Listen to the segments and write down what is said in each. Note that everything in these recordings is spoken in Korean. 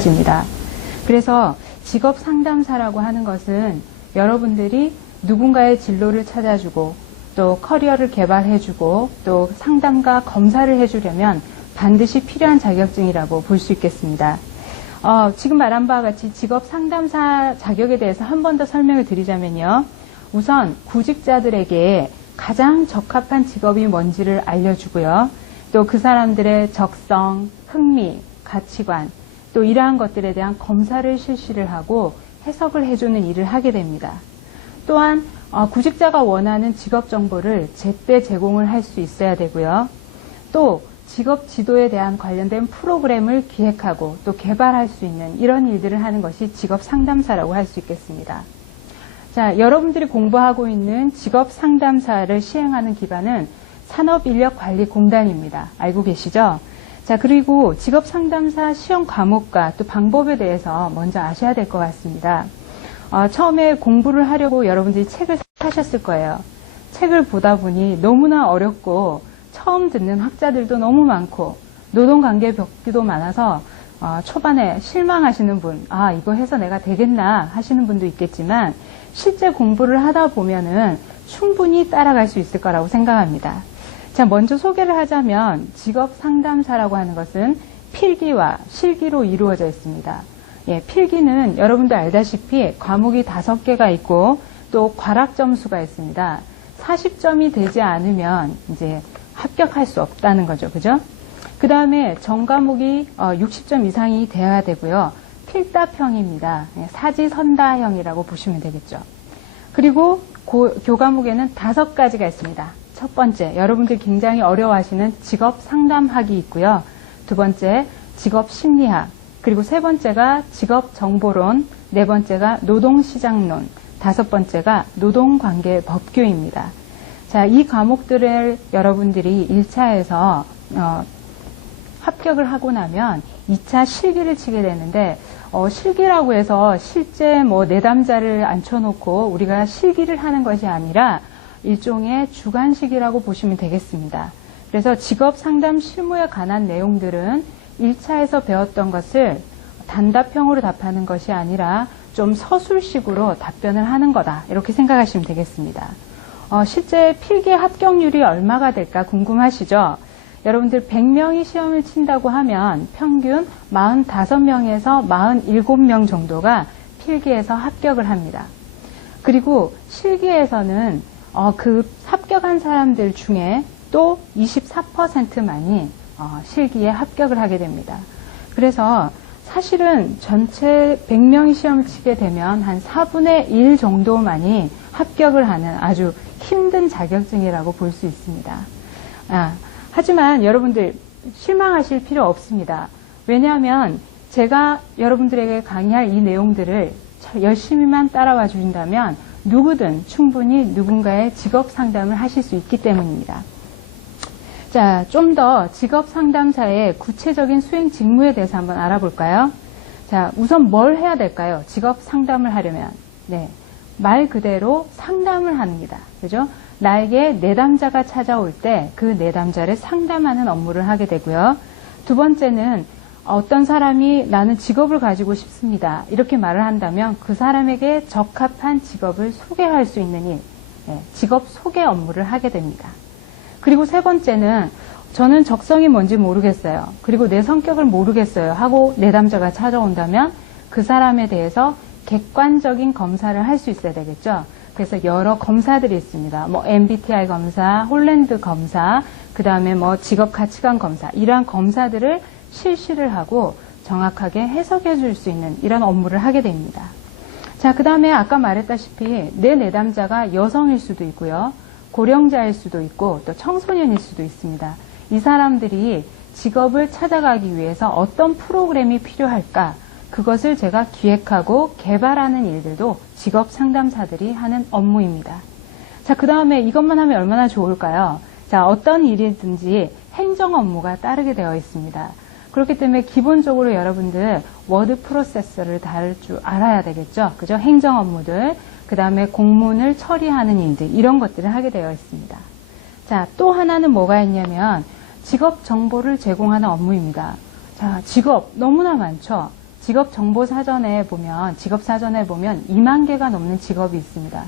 있습니다. 그래서 직업 상담사라고 하는 것은 여러분들이 누군가의 진로를 찾아주고 또 커리어를 개발해주고 또 상담과 검사를 해주려면 반드시 필요한 자격증이라고 볼 수 있겠습니다. 지금 말한 바와 같이 직업 상담사 자격에 대해서 한 번 더 설명을 드리자면요. 우선 구직자들에게 가장 적합한 직업이 뭔지를 알려주고요. 또 그 사람들의 적성, 흥미, 가치관, 또 이러한 것들에 대한 검사를 실시를 하고 해석을 해주는 일을 하게 됩니다. 또한 구직자가 원하는 직업 정보를 제때 제공을 할 수 있어야 되고요. 또 직업 지도에 대한 관련된 프로그램을 기획하고 또 개발할 수 있는 이런 일들을 하는 것이 직업 상담사라고 할 수 있겠습니다. 자, 여러분들이 공부하고 있는 직업 상담사를 시행하는 기관은 산업인력관리공단입니다. 알고 계시죠? 자, 그리고 직업 상담사 시험 과목과 또 방법에 대해서 먼저 아셔야 될 것 같습니다. 처음에 공부를 하려고 여러분들이 책을 사셨을 거예요. 책을 보다 보니 너무나 어렵고 처음 듣는 학자들도 너무 많고 노동관계 벽도 많아서 초반에 실망하시는 분, 이거 해서 내가 되겠나 하시는 분도 있겠지만 실제 공부를 하다 보면은 충분히 따라갈 수 있을 거라고 생각합니다. 자, 먼저 소개를 하자면 직업 상담사라고 하는 것은 필기와 실기로 이루어져 있습니다. 예, 필기는 여러분도 알다시피 과목이 5개가 있고 또 과락 점수가 있습니다. 40점이 되지 않으면 이제 합격할 수 없다는 거죠. 그죠? 그 다음에 전 과목이 60점 이상이 돼야 되고요. 필답형입니다. 사지선다형이라고 보시면 되겠죠. 그리고 교과목에는 5가지가 있습니다. 첫 번째, 여러분들 굉장히 어려워하시는 직업 상담학이 있고요. 두 번째, 직업 심리학. 그리고 세 번째가 직업 정보론, 네 번째가 노동시장론, 다섯 번째가 노동관계 법규입니다. 자, 이 과목들을 여러분들이 1차에서 합격을 하고 나면 2차 실기를 치게 되는데 실기라고 해서 실제 내담자를 앉혀놓고 우리가 실기를 하는 것이 아니라 일종의 주관식이라고 보시면 되겠습니다. 그래서 직업 상담 실무에 관한 내용들은 1차에서 배웠던 것을 단답형으로 답하는 것이 아니라 좀 서술식으로 답변을 하는 거다. 이렇게 생각하시면 되겠습니다. 실제 필기 합격률이 얼마가 될까 궁금하시죠? 여러분들 100명이 시험을 친다고 하면 평균 45명에서 47명 정도가 필기에서 합격을 합니다. 그리고 실기에서는 그 합격한 사람들 중에 또 24%만이 실기에 합격을 하게 됩니다. 그래서 사실은 전체 100명이 시험을 치게 되면 한 4분의 1 정도만이 합격을 하는 아주 힘든 자격증이라고 볼 수 있습니다. 하지만 여러분들 실망하실 필요 없습니다. 왜냐하면 제가 여러분들에게 강의할 이 내용들을 열심히만 따라와 주신다면 누구든 충분히 누군가의 직업 상담을 하실 수 있기 때문입니다. 자, 좀 더 직업 상담사의 구체적인 수행 직무에 대해서 한번 알아볼까요? 자, 우선 뭘 해야 될까요? 직업 상담을 하려면. 네. 말 그대로 상담을 합니다. 그죠? 나에게 내담자가 찾아올 때 그 내담자를 상담하는 업무를 하게 되고요. 두 번째는 어떤 사람이 나는 직업을 가지고 싶습니다. 이렇게 말을 한다면 그 사람에게 적합한 직업을 소개할 수 있는 일, 직업 소개 업무를 하게 됩니다. 그리고 세 번째는 저는 적성이 뭔지 모르겠어요. 그리고 내 성격을 모르겠어요. 하고 내담자가 찾아온다면 그 사람에 대해서 객관적인 검사를 할 수 있어야 되겠죠. 그래서 여러 검사들이 있습니다. MBTI 검사, 홀랜드 검사, 그 다음에 직업 가치관 검사, 이러한 검사들을 실시를 하고 정확하게 해석해 줄 수 있는 이런 업무를 하게 됩니다. 자, 그 다음에 아까 말했다시피 내 내담자가 여성일 수도 있고요. 고령자일 수도 있고 또 청소년일 수도 있습니다. 이 사람들이 직업을 찾아가기 위해서 어떤 프로그램이 필요할까? 그것을 제가 기획하고 개발하는 일들도 직업 상담사들이 하는 업무입니다. 자, 그 다음에 이것만 하면 얼마나 좋을까요? 자, 어떤 일이든지 행정 업무가 따르게 되어 있습니다. 그렇기 때문에 기본적으로 여러분들 워드 프로세서를 다룰 줄 알아야 되겠죠. 그죠? 행정 업무들, 그 다음에 공문을 처리하는 일들, 이런 것들을 하게 되어 있습니다. 자, 또 하나는 뭐가 있냐면 직업 정보를 제공하는 업무입니다. 자, 직업 너무나 많죠. 직업정보사전에 보면, 직업사전에 보면 2만 개가 넘는 직업이 있습니다.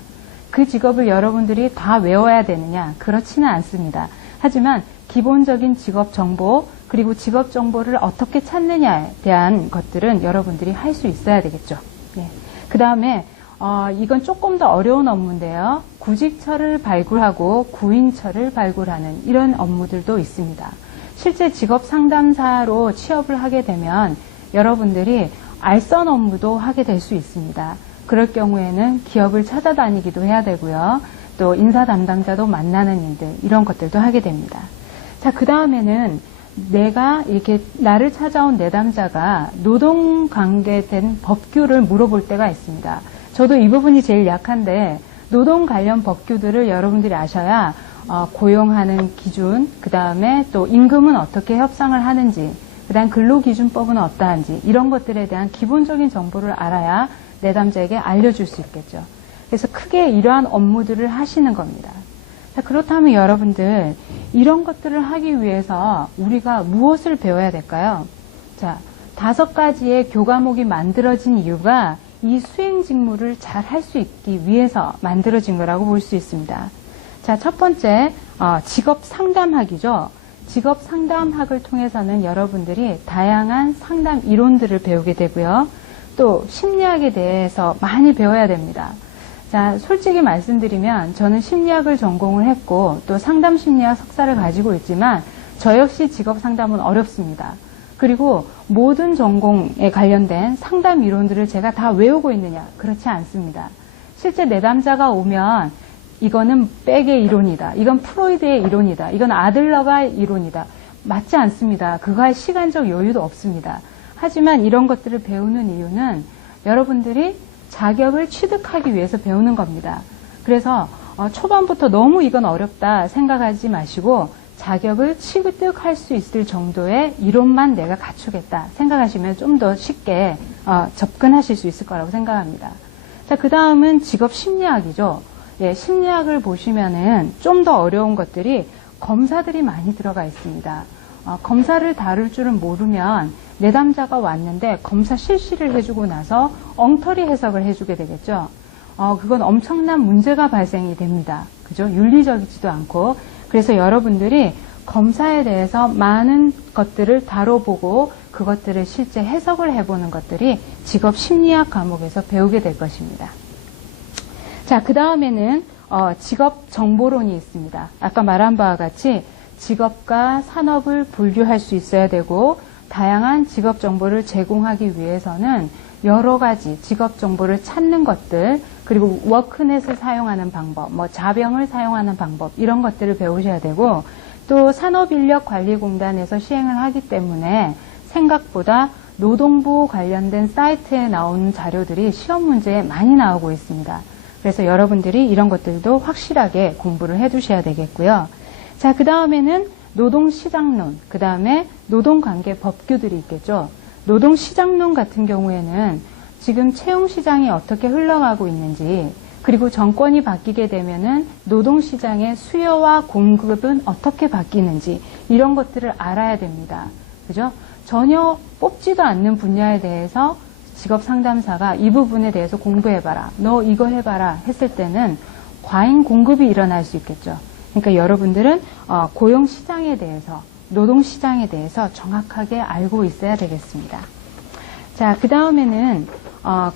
그 직업을 여러분들이 다 외워야 되느냐? 그렇지는 않습니다. 하지만 기본적인 직업 정보, 그리고 직업 정보를 어떻게 찾느냐에 대한 것들은 여러분들이 할 수 있어야 되겠죠. 예. 그 다음에 이건 조금 더 어려운 업무인데요. 구직처를 발굴하고 구인처를 발굴하는 이런 업무들도 있습니다. 실제 직업 상담사로 취업을 하게 되면 여러분들이 알선 업무도 하게 될 수 있습니다. 그럴 경우에는 기업을 찾아다니기도 해야 되고요. 또 인사 담당자도 만나는 일들, 이런 것들도 하게 됩니다. 자, 그 다음에는 내가 이렇게 나를 찾아온 내담자가 노동 관계된 법규를 물어볼 때가 있습니다. 저도 이 부분이 제일 약한데 노동 관련 법규들을 여러분들이 아셔야 고용하는 기준, 그 다음에 또 임금은 어떻게 협상을 하는지, 그 다음 근로기준법은 어떠한지 이런 것들에 대한 기본적인 정보를 알아야 내담자에게 알려줄 수 있겠죠. 그래서 크게 이러한 업무들을 하시는 겁니다. 자, 그렇다면 여러분들 이런 것들을 하기 위해서 우리가 무엇을 배워야 될까요? 자, 5가지의 교과목이 만들어진 이유가 이 수행 직무를 잘 할 수 있기 위해서 만들어진 거라고 볼 수 있습니다. 자, 첫 번째 직업 상담학이죠. 직업 상담학을 통해서는 여러분들이 다양한 상담 이론들을 배우게 되고요. 또 심리학에 대해서 많이 배워야 됩니다. 자, 솔직히 말씀드리면 저는 심리학을 전공을 했고 또 상담 심리학 석사를 가지고 있지만 저 역시 직업 상담은 어렵습니다. 그리고 모든 전공에 관련된 상담 이론들을 제가 다 외우고 있느냐? 그렇지 않습니다. 실제 내담자가 오면 이거는 백의 이론이다. 이건 프로이드의 이론이다. 이건 아들러가 이론이다. 맞지 않습니다. 그거 할 시간적 여유도 없습니다. 하지만 이런 것들을 배우는 이유는 여러분들이 자격을 취득하기 위해서 배우는 겁니다. 그래서 초반부터 너무 이건 어렵다 생각하지 마시고 자격을 취득할 수 있을 정도의 이론만 내가 갖추겠다 생각하시면 좀 더 쉽게 접근하실 수 있을 거라고 생각합니다. 자, 그 다음은 직업 심리학이죠. 예, 심리학을 보시면은 좀 더 어려운 것들이 검사들이 많이 들어가 있습니다. 검사를 다룰 줄은 모르면 내담자가 왔는데 검사 실시를 해주고 나서 엉터리 해석을 해주게 되겠죠. 그건 엄청난 문제가 발생이 됩니다. 그죠? 윤리적이지도 않고. 그래서 여러분들이 검사에 대해서 많은 것들을 다뤄보고 그것들을 실제 해석을 해보는 것들이 직업 심리학 과목에서 배우게 될 것입니다. 자, 그 다음에는 직업 정보론이 있습니다. 아까 말한 바와 같이 직업과 산업을 분류할 수 있어야 되고 다양한 직업 정보를 제공하기 위해서는 여러 가지 직업 정보를 찾는 것들, 그리고 워크넷을 사용하는 방법, 자병을 사용하는 방법, 이런 것들을 배우셔야 되고, 또 산업인력관리공단에서 시행을 하기 때문에 생각보다 노동부 관련된 사이트에 나오는 자료들이 시험 문제에 많이 나오고 있습니다. 그래서 여러분들이 이런 것들도 확실하게 공부를 해 두셔야 되겠고요. 자, 그 다음에는 노동시장론, 그 다음에 노동관계 법규들이 있겠죠. 노동시장론 같은 경우에는 지금 채용시장이 어떻게 흘러가고 있는지, 그리고 정권이 바뀌게 되면은 노동시장의 수요와 공급은 어떻게 바뀌는지, 이런 것들을 알아야 됩니다. 그죠? 전혀 뽑지도 않는 분야에 대해서 직업상담사가 이 부분에 대해서 공부해봐라, 너 이거 해봐라 했을 때는 과잉 공급이 일어날 수 있겠죠. 그러니까 여러분들은 고용시장에 대해서, 노동시장에 대해서 정확하게 알고 있어야 되겠습니다. 자, 그 다음에는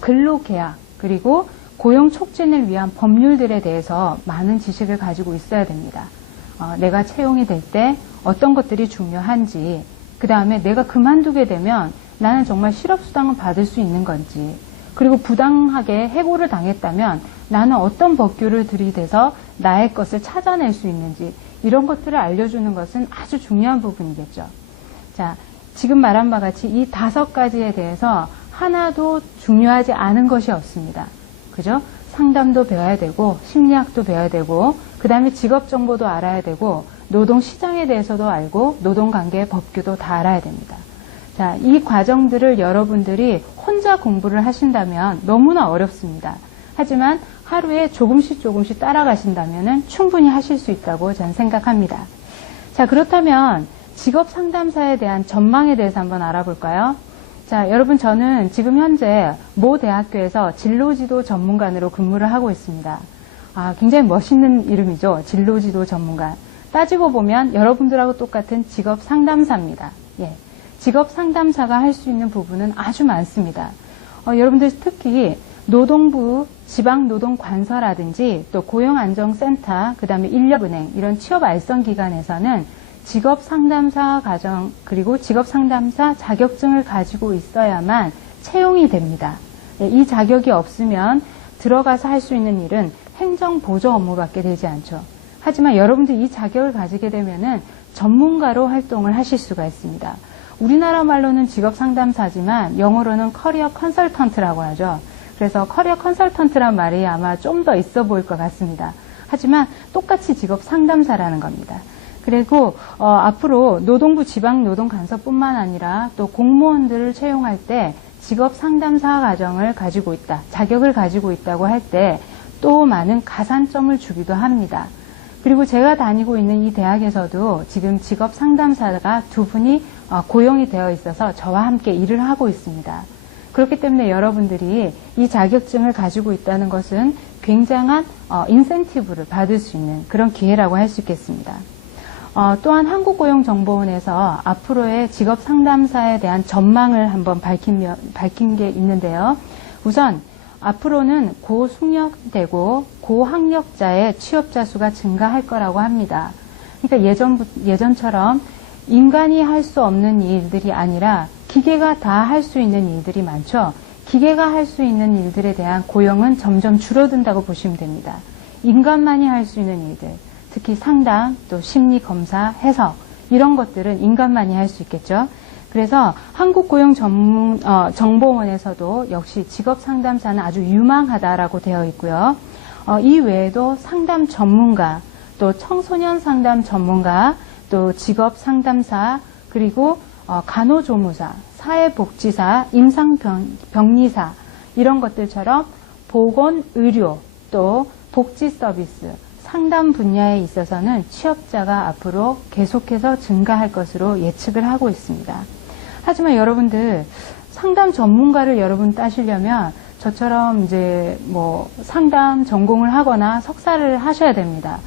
근로계약, 그리고 고용 촉진을 위한 법률들에 대해서 많은 지식을 가지고 있어야 됩니다. 내가 채용이 될 때 어떤 것들이 중요한지, 그 다음에 내가 그만두게 되면 나는 정말 실업수당을 받을 수 있는 건지, 그리고 부당하게 해고를 당했다면 나는 어떤 법규를 들이대서 나의 것을 찾아낼 수 있는지, 이런 것들을 알려주는 것은 아주 중요한 부분이겠죠. 자, 지금 말한 바와 같이 이 5가지에 대해서 하나도 중요하지 않은 것이 없습니다. 그죠? 상담도 배워야 되고, 심리학도 배워야 되고, 그 다음에 직업정보도 알아야 되고, 노동시장에 대해서도 알고, 노동관계의 법규도 다 알아야 됩니다. 자, 이 과정들을 여러분들이 혼자 공부를 하신다면 너무나 어렵습니다. 하지만 하루에 조금씩 따라가신다면 충분히 하실 수 있다고 저는 생각합니다. 자, 그렇다면 직업상담사에 대한 전망에 대해서 한번 알아볼까요? 자, 여러분 저는 지금 현재 모 대학교에서 진로지도 전문관으로 근무를 하고 있습니다. 굉장히 멋있는 이름이죠. 진로지도 전문관. 따지고 보면 여러분들하고 똑같은 직업 상담사입니다. 예. 직업 상담사가 할 수 있는 부분은 아주 많습니다. 여러분들 특히 노동부 지방노동관서라든지 또 고용안정센터, 그 다음에 인력은행 이런 취업 알선 기관에서는 직업 상담사 과정 그리고 직업 상담사 자격증을 가지고 있어야만 채용이 됩니다. 이 자격이 없으면 들어가서 할 수 있는 일은 행정보조 업무밖에 되지 않죠. 하지만 여러분들 이 자격을 가지게 되면은 전문가로 활동을 하실 수가 있습니다. 우리나라 말로는 직업 상담사지만 영어로는 커리어 컨설턴트라고 하죠. 그래서 커리어 컨설턴트란 말이 아마 좀 더 있어 보일 것 같습니다. 하지만 똑같이 직업 상담사라는 겁니다. 그리고 앞으로 노동부 지방노동간서뿐만 아니라 또 공무원들을 채용할 때 직업 상담사 과정을 가지고 있다, 자격을 가지고 있다고 할 때 또 많은 가산점을 주기도 합니다. 그리고 제가 다니고 있는 이 대학에서도 지금 직업 상담사가 2분이 고용이 되어 있어서 저와 함께 일을 하고 있습니다. 그렇기 때문에 여러분들이 이 자격증을 가지고 있다는 것은 굉장한 인센티브를 받을 수 있는 그런 기회라고 할 수 있겠습니다. 또한 한국고용정보원에서 앞으로의 직업 상담사에 대한 전망을 한번 밝힌 게 있는데요. 우선 앞으로는 고숙련되고 고학력자의 취업자 수가 증가할 거라고 합니다. 그러니까 예전처럼 인간이 할 수 없는 일들이 아니라 기계가 다 할 수 있는 일들이 많죠. 기계가 할 수 있는 일들에 대한 고용은 점점 줄어든다고 보시면 됩니다. 인간만이 할 수 있는 일들, 특히 상담, 또 심리검사, 해석 이런 것들은 인간만이 할 수 있겠죠. 그래서 한국고용정보원에서도 역시 직업상담사는 아주 유망하다라고 되어 있고요. 이 외에도 상담 전문가, 또 청소년 상담 전문가, 또 직업상담사, 그리고 간호조무사, 사회복지사, 임상병리사 이런 것들처럼 보건의료, 또 복지서비스, 상담 분야에 있어서는 취업자가 앞으로 계속해서 증가할 것으로 예측을 하고 있습니다. 하지만 여러분들 상담 전문가를 여러분 따시려면 저처럼 이제 뭐 상담 전공을 하거나 석사를 하셔야 됩니다.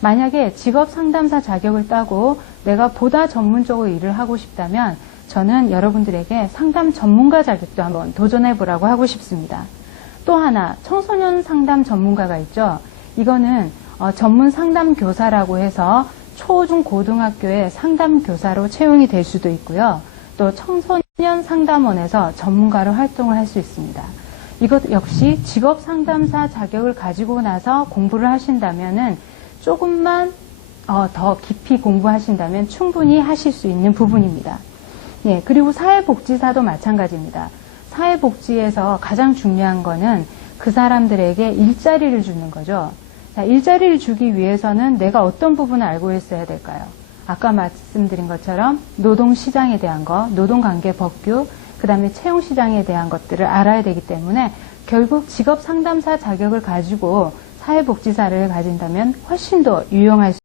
만약에 직업 상담사 자격을 따고 내가 보다 전문적으로 일을 하고 싶다면 저는 여러분들에게 상담 전문가 자격도 한번 도전해 보라고 하고 싶습니다. 또 하나 청소년 상담 전문가가 있죠. 이거는 전문 상담 교사라고 해서 초, 중, 고등학교의 상담 교사로 채용이 될 수도 있고요. 또 청소년 상담원에서 전문가로 활동을 할 수 있습니다. 이것 역시 직업 상담사 자격을 가지고 나서 공부를 하신다면은 조금만 더 깊이 공부하신다면 충분히 하실 수 있는 부분입니다. 예, 그리고 사회복지사도 마찬가지입니다. 사회복지에서 가장 중요한 거는 그 사람들에게 일자리를 주는 거죠. 자, 일자리를 주기 위해서는 내가 어떤 부분을 알고 있어야 될까요? 아까 말씀드린 것처럼 노동시장에 대한 거, 노동관계법규, 그 다음에 채용시장에 대한 것들을 알아야 되기 때문에 결국 직업상담사 자격을 가지고 사회복지사를 가진다면 훨씬 더 유용할 수